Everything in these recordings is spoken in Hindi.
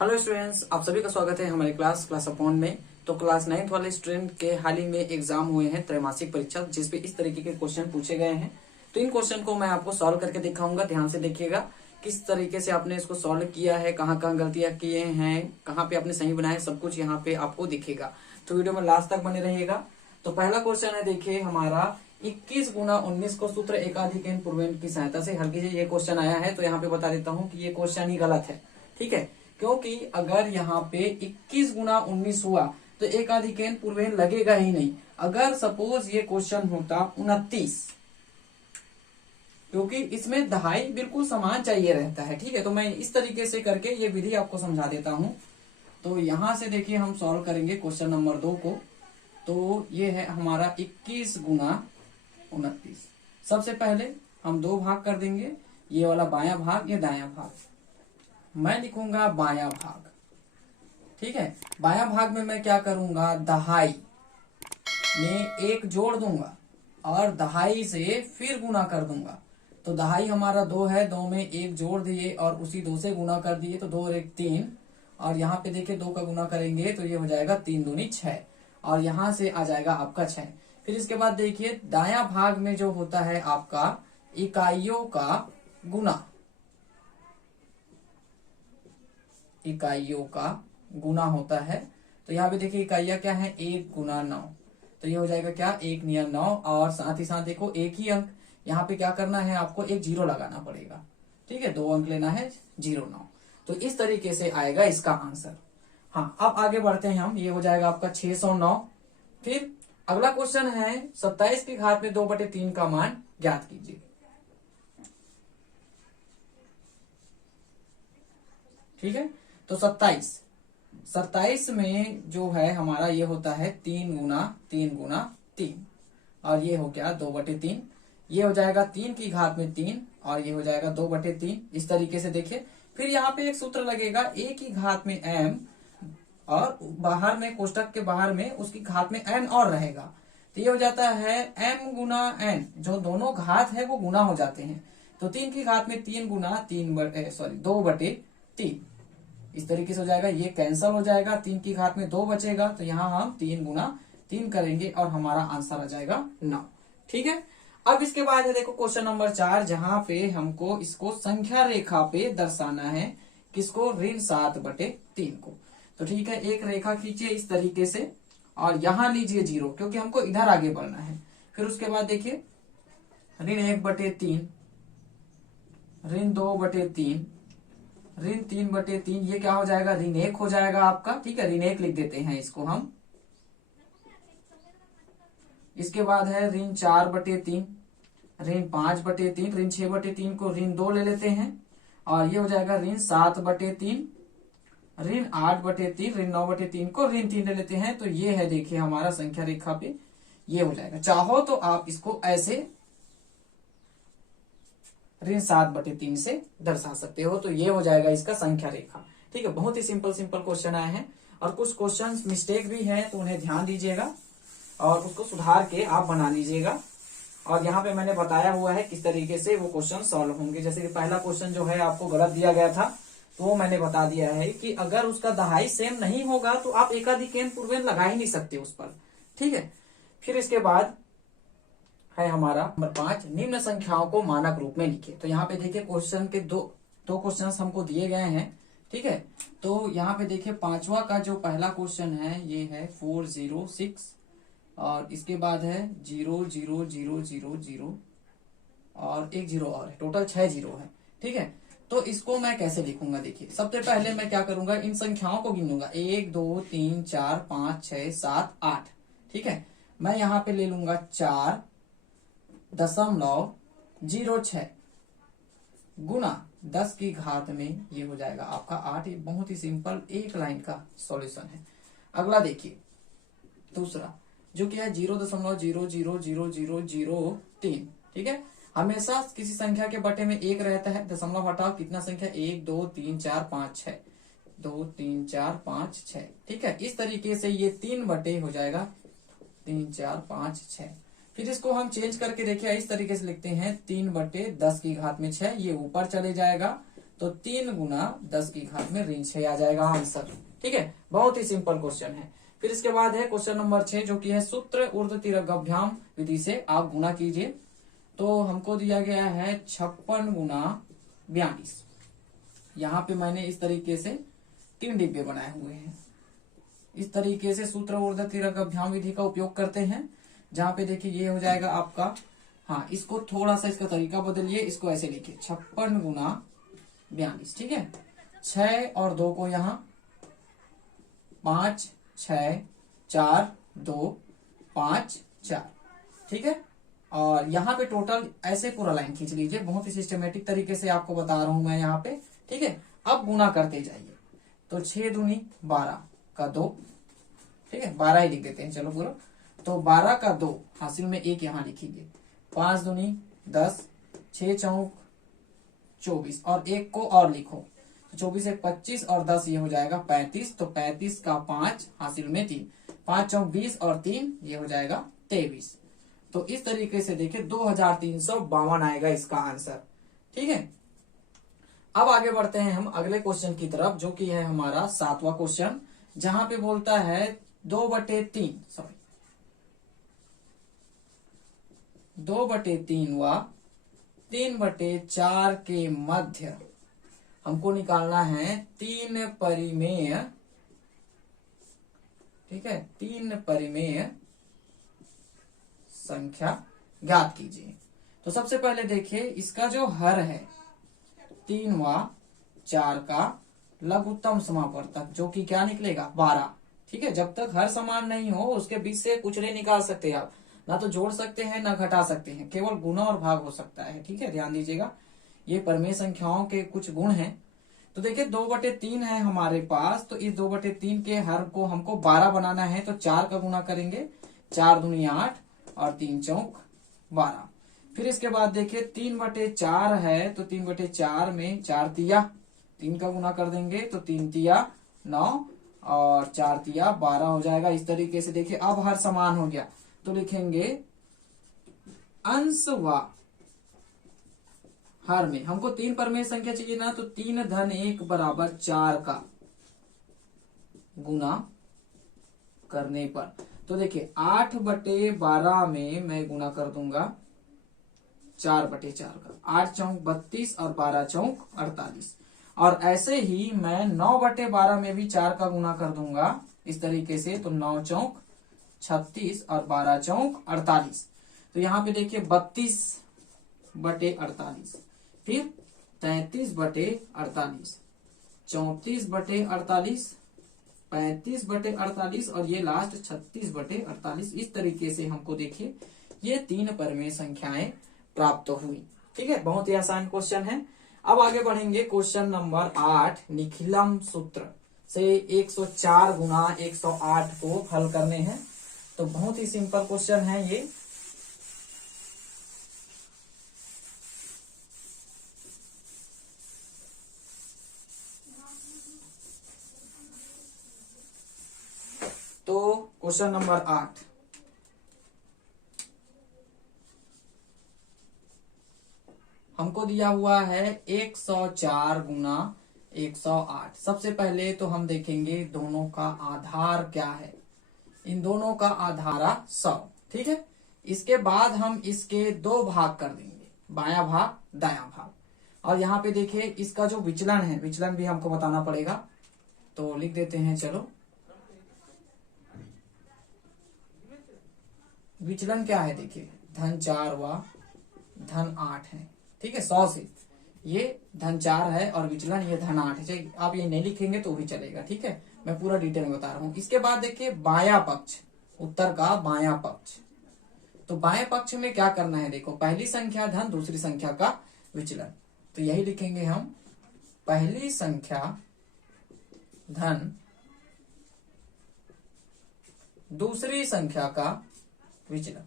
हेलो स्टूडेंट्स, आप सभी का स्वागत है हमारे क्लास अपॉन में। तो क्लास 9th वाले स्टूडेंट के हाल ही में एग्जाम हुए हैं, त्रैमासिक परीक्षा, जिसपे इस तरीके के क्वेश्चन पूछे गए हैं। तो इन क्वेश्चन को मैं आपको सॉल्व करके दिखाऊंगा। ध्यान से देखिएगा किस तरीके से आपने इसको सॉल्व किया है, कहाँ कहाँ गलतियां किए हैं, कहाँ पे आपने सही बनाया, सब कुछ यहाँ पे आपको दिखेगा। तो वीडियो में लास्ट तक बने रहिएगा। तो पहला क्वेश्चन है, देखिए हमारा 21 गुना 19 को सूत्र एकाधिक एन पूर्वेन की सहायता से हल कीजिए। ये क्वेश्चन आया है, तो यहाँ पे बता देता हूँ कि ये क्वेश्चन ही गलत है। ठीक है, क्योंकि अगर यहाँ पे 21 गुना 19 हुआ तो एकाधिकेन पूर्वेन लगेगा ही नहीं। अगर सपोज ये क्वेश्चन होता 29, क्योंकि इसमें दहाई बिल्कुल समान चाहिए रहता है। ठीक है, तो मैं इस तरीके से करके ये विधि आपको समझा देता हूं। तो यहां से देखिए हम सॉल्व करेंगे क्वेश्चन नंबर 2 को। तो ये है हमारा 21 गुना 29। सबसे पहले हम 2 भाग कर देंगे, ये वाला बायां भाग, ये दायां भाग। मैं लिखूंगा बायां भाग। ठीक है, बायां भाग में मैं क्या करूंगा, दहाई में 1 जोड़ दूंगा और दहाई से फिर गुना कर दूंगा। तो दहाई हमारा 2 है, 2 में 1 जोड़ दिए और उसी 2 से गुना कर दिए, तो 2 और 1 3। और यहाँ पे देखिए 2 का गुना करेंगे तो ये हो जाएगा 3 दूनी 6 और यहाँ से आ जाएगा आपका 6। फिर इसके बाद देखिए दायां भाग में जो होता है आपका इकाइयों का गुना, इकाइयों का गुना होता है। तो यहाँ पे देखिए इकाइयां क्या है, 1 गुना 9। तो ये हो जाएगा क्या, 1 निया 9। और साथ ही साथ देखो एक ही अंक, यहाँ पे क्या करना है, आपको एक 0 लगाना पड़ेगा। ठीक है, 2 अंक लेना है, 0 9। तो इस तरीके से आएगा इसका आंसर। हाँ, अब आगे बढ़ते हैं हम। ये हो जाएगा आपका 609। फिर अगला क्वेश्चन है 27 की घात में 2/3 का मान ज्ञात कीजिए। ठीक है, तो 27 में जो है हमारा ये होता है 3 गुना 3 गुना 3 और ये हो गया 2/3। ये हो जाएगा 3 की घात में 3 और ये हो जाएगा 2/3। इस तरीके से देखिए। फिर यहाँ पे एक सूत्र लगेगा, a की घात में m और बाहर में कोष्टक के बाहर में उसकी घात में n और रहेगा। तो ये हो जाता है m गुना n, जो दोनों घात है वो गुना हो जाते हैं। तो 3 की घात में 3 गुना 2/3 इस तरीके से हो जाएगा। ये कैंसल हो जाएगा, 3 की घात में 2 बचेगा, तो यहाँ हम 3 गुना 3 करेंगे और हमारा आंसर आ जाएगा 9। ठीक है, अब इसके बाद है देखो क्वेश्चन नंबर 4, जहां पे हमको इसको संख्या रेखा पे दर्शाना है, किसको, ऋण 7/3 को। तो ठीक है, एक रेखा खींचिए इस तरीके से और यहां लीजिए 0, क्योंकि हमको इधर आगे बढ़ना है। फिर उसके बाद देखिए ऋण 1/3, ऋण 2/3, ऋण 3/3। ये क्या हो जाएगा, ऋण 1 हो जाएगा आपका। ठीक है, ऋण 1 लिख देते हैं इसको हम। इसके बाद है ऋण 4/3, ऋण 5/3, ऋण 6/3 को ऋण 2 ले लेते हैं और ये हो जाएगा ऋण 7/3, ऋण 8/3, ऋण 9/3 को ऋण 3 ले लेते हैं। तो ये है देखिए हमारा संख्या रेखा पे ये हो जाएगा। चाहो तो आप इसको ऐसे ऋण 7/3 से दर्शा सकते हो। तो ये हो जाएगा इसका संख्या रेखा। ठीक है, बहुत ही सिंपल क्वेश्चन आए हैं और कुछ क्वेश्चन मिस्टेक भी हैं, तो उन्हें ध्यान दीजिएगा और उसको सुधार के आप बना लीजिएगा। और यहाँ पे मैंने बताया हुआ है किस तरीके से वो क्वेश्चन सॉल्व होंगे। जैसे कि पहला क्वेश्चन जो है आपको गलत दिया गया था, तो वो मैंने बता दिया है कि अगर उसका दहाई सेम नहीं होगा तो आप एकाधिकेन पूर्वेन लगा ही नहीं सकते उस पर। ठीक है, फिर इसके बाद है हमारा नंबर 5, निम्न संख्याओं को मानक रूप में लिखे। तो यहाँ पे देखिए क्वेश्चन के दो क्वेश्चन हमको दिए गए हैं। ठीक है, तो यहाँ पे देखिए 5वां का जो पहला क्वेश्चन है ये है 406 और इसके बाद है 0 0 0 0 0 और 1 0 और है, टोटल 6 0 है। ठीक है, तो इसको मैं कैसे लिखूंगा, देखिए सबसे पहले मैं क्या करूंगा, इन संख्याओं को गिनूंगा, 1 2 3 4 5 6 7 8। ठीक है, मैं यहाँ पे ले लूंगा 4.06 गुना 10 की घात में ये हो जाएगा आपका 8। ये बहुत ही सिंपल एक लाइन का सॉल्यूशन है। अगला देखिए दूसरा जो क्या है 0.0000003। ठीक है, हमेशा किसी संख्या के बटे में 1 रहता है, दशमलव हटाओ, कितना संख्या, 1 2 3 4 5 6, 2 3 4 5 6। ठीक है, इस तरीके से ये 3 बटे हो जाएगा 3 4 5 6। फिर इसको हम चेंज करके देखिए, इस तरीके से लिखते हैं 3/10 की घात में 6, ये ऊपर चले जाएगा तो 3 गुना 10 की घात में ऋण 6 आ जाएगा आंसर। ठीक है, बहुत ही सिंपल क्वेश्चन है। फिर इसके बाद है क्वेश्चन नंबर 6, जो कि है सूत्र ऊर्ध्व तिर्यकभ्याम विधि से आप गुना कीजिए। तो हमको दिया गया है 56 गुना 42। यहाँ पे मैंने इस तरीके से 3 डिब्बे बनाए हुए हैं। इस तरीके से सूत्र ऊर्ध्व तिर्यकभ्याम विधि का उपयोग करते हैं, जहाँ पे देखिए ये हो जाएगा आपका, हाँ इसको थोड़ा सा इसका तरीका बदलिए, इसको ऐसे लिखिए 56 गुना 42। ठीक है, 6 और 2 को यहाँ 5 6 4 2 5 4। ठीक है, और यहाँ पे टोटल ऐसे पूरा लाइन खींच लीजिए, बहुत ही सिस्टमेटिक तरीके से आपको बता रहा हूं मैं यहाँ पे। ठीक है, अब गुना करते जाइए। तो 6 दूनी 12 का 2, ठीक है 12 ही लिख देते हैं चलो पूरा। तो 12 का 2 हासिल में 1 यहाँ लिखिए, 5 दूनी 10, 6 चौक 24 और 1 को और लिखो, 24 से 25 और 10 ये हो जाएगा 35। तो 35 का 5 हासिल में 3, 5 चौक 20 और 3 ये हो जाएगा 23। तो इस तरीके से देखिए 2352 आएगा इसका आंसर। ठीक है, अब आगे बढ़ते हैं हम अगले क्वेश्चन की तरफ, जो कि है हमारा 7वां क्वेश्चन, जहां पे बोलता है 2/3 सॉरी 2/3 व 3/4 के मध्य हमको निकालना है 3 परिमेय। ठीक है, 3 परिमेय संख्या ज्ञात कीजिए। तो सबसे पहले देखिए इसका जो हर है 3 व 4 का लघुत्तम समापवर्तक, जो कि क्या निकलेगा 12। ठीक है, जब तक हर समान नहीं हो उसके बीच से कुछ नहीं निकाल सकते आप, ना तो जोड़ सकते हैं ना घटा सकते हैं, केवल गुना और भाग हो सकता है। ठीक है, ध्यान दीजिएगा, ये परिमेय संख्याओं के कुछ गुण हैं। तो देखिए 2/3 है हमारे पास, तो इस 2/3 के हर को हमको 12 बनाना है, तो 4 का गुना करेंगे, 4 दूनी 8 और 3 चौक 12। फिर इसके बाद देखिए 3/4 है, तो 3/4 में 4 तिया 3 का गुना कर देंगे, तो 3 तिया 9 और 4 तिया 12 हो जाएगा। इस तरीके से देखिए अब हर समान हो गया, तो लिखेंगे अंश व हर में हमको 3 परिमेय संख्या चाहिए ना, तो 3 धन 1 बराबर 4 का गुना करने पर, तो देखिए 8/12 में मैं गुना कर दूंगा 4/4 का, 8 चौक 32 और 12 चौक 48। और ऐसे ही मैं 9/12 में भी 4 का गुना कर दूंगा इस तरीके से, तो 9 चौक 36 और 12 चौक 48। तो यहाँ पे देखिए 32/48, फिर 33/48, 34/48, 35/48 और ये लास्ट 36/48। इस तरीके से हमको देखिए ये 3 परिमेय संख्याएं प्राप्त हुई। ठीक है, बहुत ही आसान क्वेश्चन है। अब आगे बढ़ेंगे क्वेश्चन नंबर 8, निखिलम सूत्र से 104 गुना 108 को हल करने हैं। तो बहुत ही सिंपल क्वेश्चन है ये। तो क्वेश्चन नंबर 8, हमको दिया हुआ है 104 गुना 108। सबसे पहले तो हम देखेंगे दोनों का आधार क्या है। इन दोनों का आधार 100। ठीक है, इसके बाद हम इसके 2 भाग कर देंगे, बायां भाग दायां भाग। और यहाँ पे देखिए इसका जो विचलन है, विचलन भी हमको बताना पड़ेगा, तो लिख देते हैं चलो। विचलन क्या है देखिए, धन 4 व धन 8 है। ठीक है, 100 से ये धन 4 है और विचलन ये धन 8 है। आप ये नहीं लिखेंगे तो भी चलेगा। ठीक है, मैं पूरा डिटेल में बता रहा हूं। इसके बाद देखिए बायां पक्ष, उत्तर का बायां पक्ष। तो बाएं पक्ष में क्या करना है, देखो पहली संख्या धन दूसरी संख्या का विचलन, तो यही लिखेंगे हम, पहली संख्या धन दूसरी संख्या का विचलन।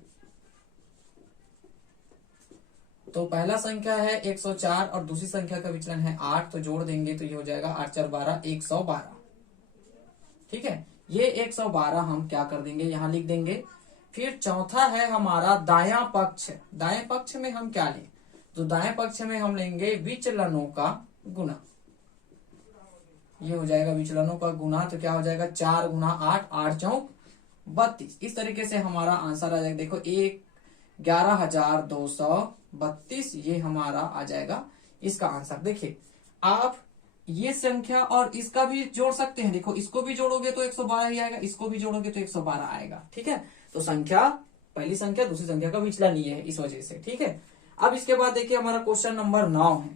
तो पहला संख्या है 104 और दूसरी संख्या का विचलन है 8, तो जोड़ देंगे तो ये हो जाएगा 8 4 12 112। ठीक है, ये 112 हम क्या कर देंगे, यहां लिख देंगे। फिर चौथा है हमारा दायां पक्ष। दाएं पक्ष में हम क्या लें, तो दाएं पक्ष में हम लेंगे विचलनों का गुना, ये हो जाएगा विचलनों का गुना, तो क्या हो जाएगा 4 गुना 8, 8 चौक 32। इस तरीके से हमारा आंसर आ जाएगा। देखो 11,232 ये हमारा आ जाएगा इसका आंसर। देखिए आप ये संख्या और इसका भी जोड़ सकते हैं। देखो इसको भी जोड़ोगे तो 112 ही आएगा, इसको भी जोड़ोगे तो 112 आएगा। ठीक है, तो संख्या पहली संख्या दूसरी संख्या का विचलन ही है इस वजह से। ठीक है, अब इसके बाद देखिए हमारा क्वेश्चन नंबर 9 है।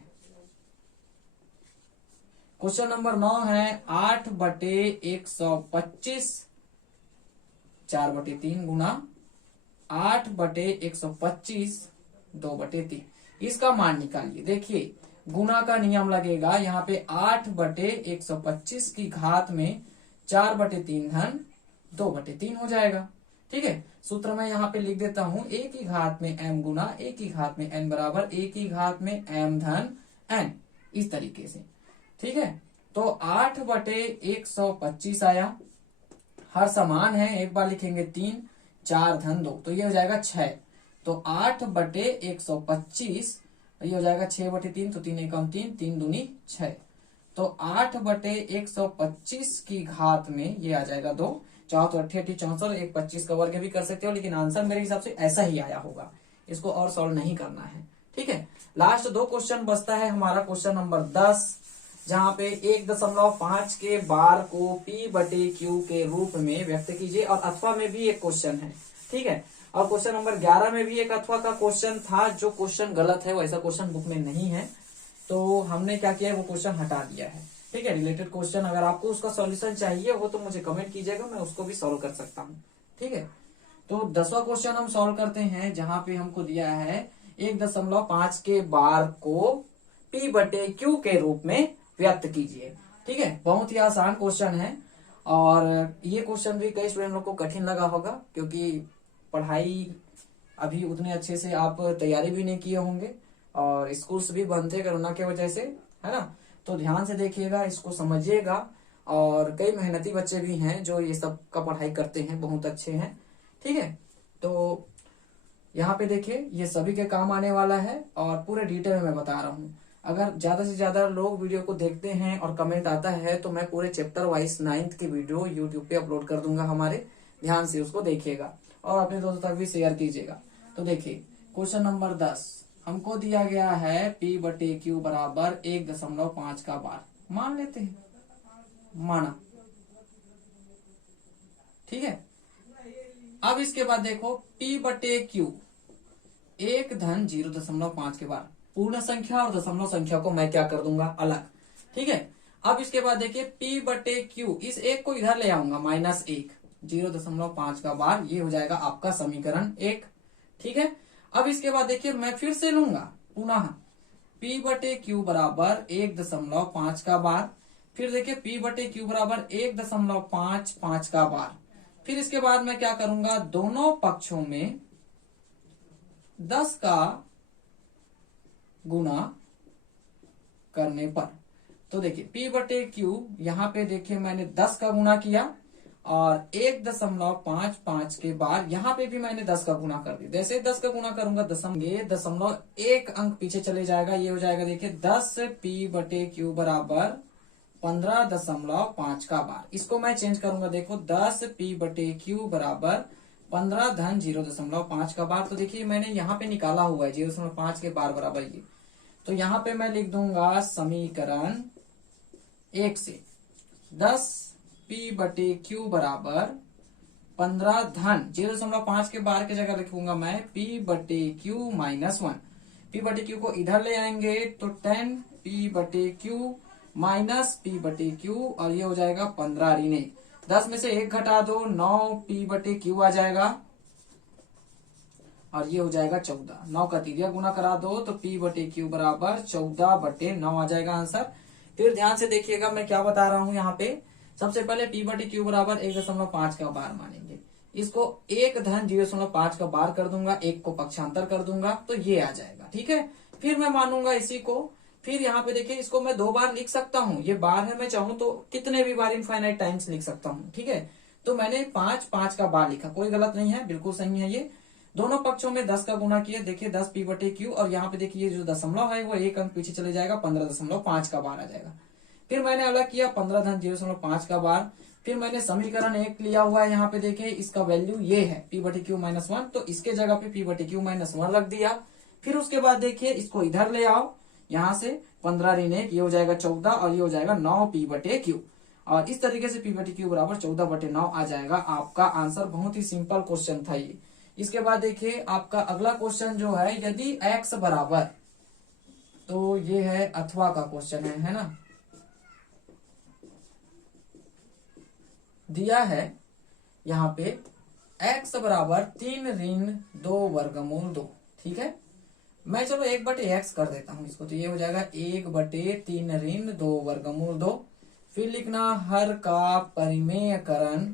क्वेश्चन नंबर 9 है 8/125 4/3 गुना 8/125 2/3, इसका मान निकालिए। देखिए गुना का नियम लगेगा यहाँ पे 8/125 की घात में 4/3 धन 2/3 हो जाएगा। ठीक है, सूत्र में यहाँ पे लिख देता हूं a की घात में m गुना a की घात में n बराबर a की घात में m धन n, इस तरीके से। ठीक है, तो 8/125 आया, हर समान है, एक बार लिखेंगे 3, 4 धन 2, तो ये हो जाएगा 6। तो 8/125 ये हो जाएगा 6/3, तो 3 एकम 3, 3 दूनी 6, तो 8/125 की घात में ये आ जाएगा 2, 4 तो 8 64, 1 25 का वर्ग भी कर सकते हो, लेकिन आंसर मेरे हिसाब से ऐसा ही आया होगा, इसको और सॉल्व नहीं करना है। ठीक है, लास्ट 2 क्वेश्चन बचता है हमारा क्वेश्चन नंबर 10, जहां पे 1.5 के बार को P/Q के रूप में व्यक्त कीजिए, और अथवा में भी एक क्वेश्चन है। ठीक है, और क्वेश्चन नंबर 11 में भी एक अथवा का क्वेश्चन था, जो क्वेश्चन गलत है, वैसा क्वेश्चन बुक में नहीं है, तो हमने क्या किया है वो क्वेश्चन हटा दिया है। ठीक है, रिलेटेड क्वेश्चन अगर आपको उसका सॉल्यूशन चाहिए हो तो मुझे कमेंट कीजिएगा, मैं उसको भी सॉल्व कर सकता हूँ। ठीक है, तो 10वां क्वेश्चन हम सॉल्व करते हैं, जहां पे हमको दिया है 1.5 के बार को P/Q के रूप में व्यक्त कीजिए। ठीक है, बहुत ही आसान क्वेश्चन है, और ये क्वेश्चन भी कई स्टूडेंट लोग को कठिन लगा होगा, क्योंकि पढ़ाई अभी उतने अच्छे से आप तैयारी भी नहीं किए होंगे, और स्कूल्स भी बंद थे कोरोना की वजह से, है ना। तो ध्यान से देखिएगा, इसको समझिएगा, और कई मेहनती बच्चे भी हैं जो ये सब का पढ़ाई करते हैं, बहुत अच्छे हैं। ठीक है, तो यहाँ पे देखिए ये सभी के काम आने वाला है, और पूरे डिटेल में मैं बता रहा हूँ। अगर ज्यादा से ज्यादा लोग वीडियो को देखते हैं और कमेंट आता है तो मैं पूरे चैप्टर वाइज 9th की वीडियो यूट्यूब पे अपलोड कर दूंगा हमारे, ध्यान से उसको देखिएगा और अपने दोस्तों तक भी शेयर कीजिएगा। तो देखिए क्वेश्चन नंबर 10 हमको दिया गया है P/Q बराबर 1.5 का बार, मान लेते हैं, माना। ठीक है, अब इसके बाद देखो P/Q 1 धन 0.5 के बार, पूर्ण संख्या और दशमलव संख्या को मैं क्या कर दूंगा अलग। ठीक है, अब इसके बाद देखिए P/Q, इस एक को इधर ले आऊंगा, -1, 0.5 का बार, ये हो जाएगा आपका समीकरण 1। ठीक है, अब इसके बाद देखिए मैं फिर से लूंगा पुनः P/Q बराबर 1.5 का बार, फिर देखिए P/Q बराबर 1.55 का बार, फिर इसके बाद मैं क्या करूंगा, दोनों पक्षों में 10 का गुना करने पर, तो देखिए P/Q यहाँ पे देखिए मैंने 10 का गुना किया, और 1.55 के बाद यहाँ पे भी मैंने 10 का गुना कर दिया। जैसे 10 का गुना करूंगा दशमलव 1 अंक पीछे चले जाएगा, ये हो जाएगा देखिए 10 P/Q बराबर 15.5 का बार। इसको मैं चेंज करूंगा, देखो 10 P/Q बराबर 15 धन 0.5 का बार। तो देखिए मैंने यहाँ पे निकाला हुआ है 0.5 के बार बराबर ये, तो यहाँ पे मैं लिख दूंगा समीकरण 1 से 10 P/Q बराबर 15 धन 0.5 के बार की जगह लिखूंगा मैं P/Q -1। P/Q को इधर ले आएंगे तो 10 P/Q माइनस P/Q, और ये हो जाएगा 15 ऋण 1, 10 में से 1 घटा दो, 9 P/Q आ जाएगा, और ये हो जाएगा 14। 9 का तिरिया गुना करा दो तो P/Q बराबर 14/9 आ जाएगा आंसर। फिर ध्यान से देखिएगा मैं क्या बता रहा हूं यहाँ पे। सबसे पहले P/Q बराबर 1.5 का बार मानेंगे, इसको 1 धन 0.5 का बार कर दूंगा, 1 को पक्षांतर कर दूंगा, तो ये आ जाएगा। ठीक है, फिर मैं मानूंगा इसी को, फिर यहाँ पे देखिए इसको मैं 2 बार लिख सकता हूँ, ये बार है, मैं चाहूँ तो कितने भी बार इनफाइनाइट टाइम्स लिख सकता हूँ। ठीक है, तो मैंने 5 का बार लिखा, कोई गलत नहीं है, बिल्कुल सही है ये। दोनों पक्षों में 10 का गुना किया, देखिए 10 पी बटे क्यू, और यहाँ पे देखिए जो दशमलव है वो एक अंक पीछे चले जाएगा, 15.5 का बार आ जाएगा। फिर मैंने अलग किया 15 धन 0.5 का बार। फिर मैंने समीकरण 1 लिया हुआ है, यहाँ पे देखिए इसका वैल्यू ये है पी बटे क्यू माइनस 1, तो इसके जगह पे पी बटे क्यू माइनस 1 रख दिया। फिर उसके बाद देखिए इसको इधर ले आओ, यहाँ से 15 ऋण 1, ये हो जाएगा 14 और ये हो जाएगा 9 पी बटे क्यू, और इस तरीके से पी बटे क्यू बराबर 14/9 आ जाएगा आपका आंसर। बहुत ही सिंपल क्वेश्चन था ये। इसके बाद देखिए आपका अगला क्वेश्चन जो है, यदि एक्स बराबर, तो ये है अथवा का क्वेश्चन है ना, दिया है यहाँ पे x बराबर 3 ऋण 2 वर्गमूल 2, ठीक है। मैं चलो 1/x कर देता हूं इसको, तो ये हो जाएगा 1/3 ऋण 2 वर्गमूल 2। फिर लिखना हर का परिमेयकरण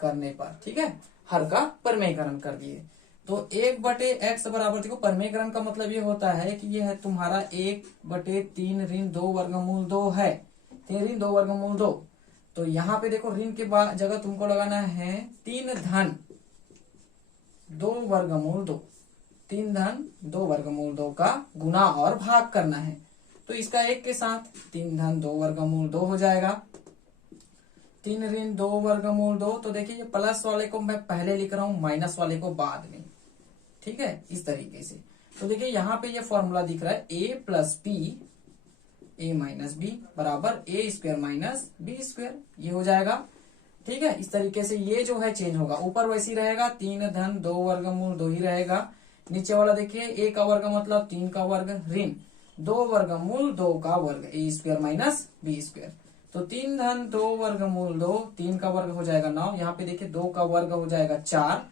करने पर, ठीक है, हर का परिमेयकरण कर दिए। तो 1/x बराबर, देखो परिमेयकरण का मतलब ये होता है कि ये है तुम्हारा 1/3 ऋण 2 वर्गमूल 2 है, 3 ऋण 2 वर्गमूल 2। तो यहाँ पे देखो ऋण के बाद जगह तुमको लगाना है 3 धन 2 वर्गमूल 2, 3 धन 2 वर्गमूल 2 का गुना और भाग करना है। तो इसका एक के साथ 3 धन 2 वर्गमूल 2 हो जाएगा, 3 ऋण 2 वर्गमूल 2। तो देखिए ये प्लस वाले को मैं पहले लिख रहा हूं, माइनस वाले को बाद में, ठीक है, इस तरीके से। तो देखिए यहाँ पे ये फॉर्मूला दिख रहा है a plus B a minus B बराबर a square minus B square, ये हो जाएगा, ठीक है। इस तरीके से ये जो है चेंज होगा, ऊपर वैसे ही रहेगा 3 धन 2 वर्गमूल 2 ही रहेगा। नीचे वाला देखिए a का वर्ग मतलब 3 का वर्ग ऋण 2 वर्गमूल 2 का वर्ग a square minus B square. तो 3 धन 2 वर्गमूल 2, 3 का वर्ग हो जाएगा 9, यहाँ पे देखिए 2 का वर्ग हो जाएगा 4,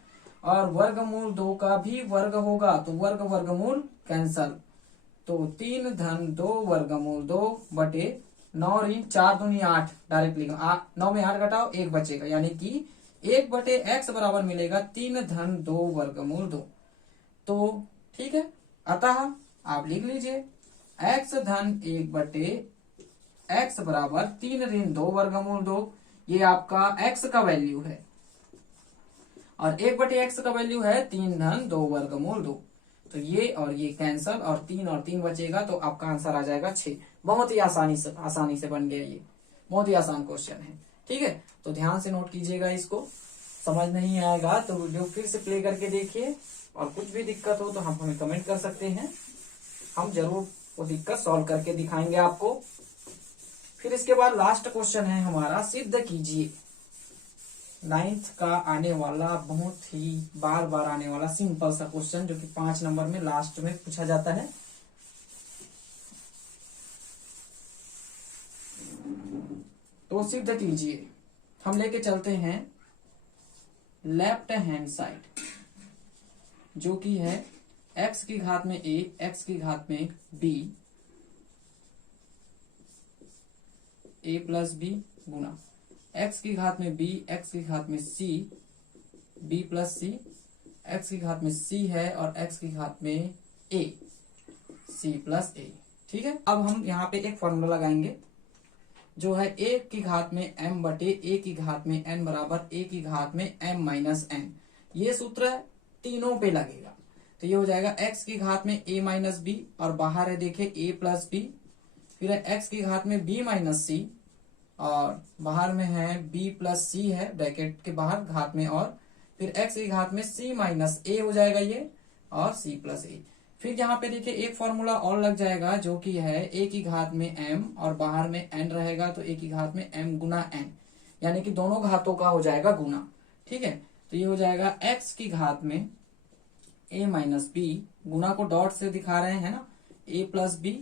और वर्गमूल 2 का भी वर्ग होगा, तो वर्ग वर्गमूल कैंसल। तो 3 धन 2 वर्गमूल 2 बटे 9 ऋण 4 दूनी 8, डायरेक्ट लिखा 9 में 8 घटाओ 1 बचेगा, यानी कि 1/x बराबर मिलेगा 3 धन 2 वर्गमूल 2। तो ठीक है, अतः आप लिख लीजिए x धन 1/x बराबर 3 ऋण 2 वर्गमूल 2, ये आपका x का वैल्यू है, और 1/x का वैल्यू है 3 धन 2 वर्गमूल 2। तो ये और ये कैंसल, और 3 बचेगा, तो आपका आंसर आ जाएगा 6। बहुत ही आसानी से बन गया, ये बहुत ही आसान क्वेश्चन है, ठीक है। तो ध्यान से नोट कीजिएगा इसको, समझ नहीं आएगा तो वीडियो फिर से प्ले करके देखिए, और कुछ भी दिक्कत हो तो हम हमें कमेंट कर सकते हैं, हम जरूर वो दिक्कत सॉल्व करके दिखाएंगे आपको। फिर इसके बाद लास्ट क्वेश्चन है हमारा, सिद्ध कीजिए। 9th का आने वाला, बहुत ही बार बार आने वाला सिंपल सा क्वेश्चन, जो कि 5 नंबर में लास्ट में पूछा जाता है। तो सिद्ध कीजिए, हम लेके चलते हैं लेफ्ट हैंड साइड, जो कि है x की घात में a, x की घात में b, a प्लस बी गुना x की घात में b, x की घात में c, b प्लस सी, x की घात में c है, और x की घात में a, c प्लस a, ठीक है। अब हम यहाँ पे एक फॉर्मूला लगाएंगे, जो है a की घात में m बटे a की घात में n बराबर a की घात में m माइनस n। ये सूत्र तीनों पे लगेगा, तो ये हो जाएगा x की घात में a माइनस बी, और बाहर है देखिए a प्लस बी, फिर है x की घात में b माइनस सी, और बाहर में है b प्लस सी है ब्रैकेट के बाहर घात में, और फिर x की घात में c माइनस a हो जाएगा ये, और c प्लस a। फिर यहाँ पे देखिए एक फॉर्मूला और लग जाएगा, जो कि है a की घात में m और बाहर में n रहेगा, तो a की घात में m गुना n, यानी कि दोनों घातों का हो जाएगा गुना, ठीक है। तो ये हो जाएगा x की घात में a minus B, Guna co dot से दिखा रहे हैं ना, a प्लस बी,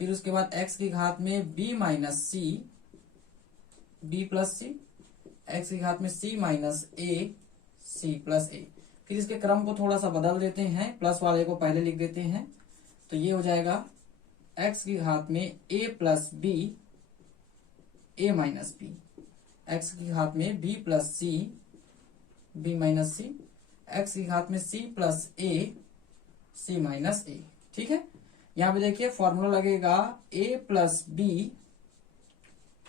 फिर उसके बाद x की घात में b माइनस सी, b प्लस सी, x की घात में c minus a, c plus a। फिर इसके क्रम को थोड़ा सा बदल देते हैं, प्लस वाले को पहले लिख देते हैं, तो ये हो जाएगा x की घात में a plus B, a minus B, x की घात में b plus C, b minus C, x की घात में c plus a, c minus a, ठीक है। यहाँ पे देखिए फॉर्मूला लगेगा a plus B,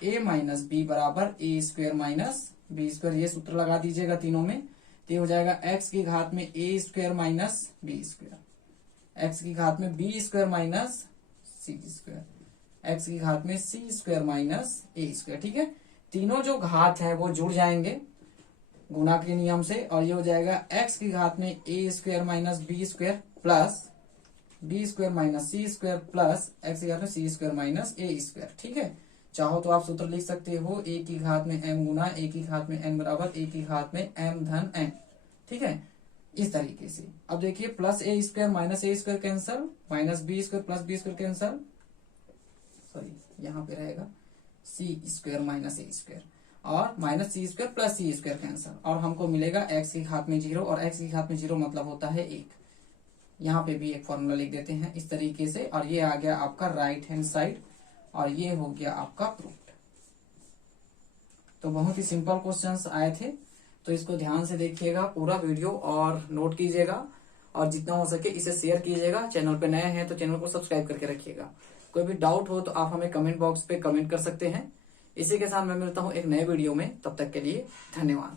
a minus B बराबर a square minus B square, ये सूत्र लगा दीजिएगा तीनों में। तो ये हो जाएगा एक्स की घात में a square minus B square, x की घात में b square minus c square, x की घात में c square minus a square. ठीक है, तीनों जो घात है वो जुड़ जाएंगे गुणा के नियम से, और ये हो जाएगा एक्स की घात में a square minus B square plus b square minus c square plus x की घात में c square minus a square. ठीक है, चाहो तो आप सूत्र लिख सकते हो ए की घात में एम गुना ए की घात में एन बराबर ए की घात में एम धन एन। ठीक है, इस तरीके से। अब देखिए plus a square minus a square cancel, minus B square plus b square cancel, sorry यहाँ पे रहेगा c square minus a square, और minus c square plus c square cancel, और हमको मिलेगा एक्स की घात में 0, और एक्स की घात में 0 मतलब होता है 1। यहाँ पे भी एक फॉर्मूला लिख देते हैं इस तरीके से, और ये आ गया आपका राइट हैंड साइड, और ये हो गया आपका प्रूफ। तो बहुत ही सिंपल क्वेश्चंस आए थे, तो इसको ध्यान से देखिएगा पूरा वीडियो और नोट कीजिएगा, और जितना हो सके इसे शेयर कीजिएगा। चैनल पे नए हैं तो चैनल को सब्सक्राइब करके रखिएगा। कोई भी डाउट हो तो आप हमें कमेंट बॉक्स पे कमेंट कर सकते हैं। इसी के साथ मैं मिलता हूँ एक नए वीडियो में, तब तक के लिए धन्यवाद।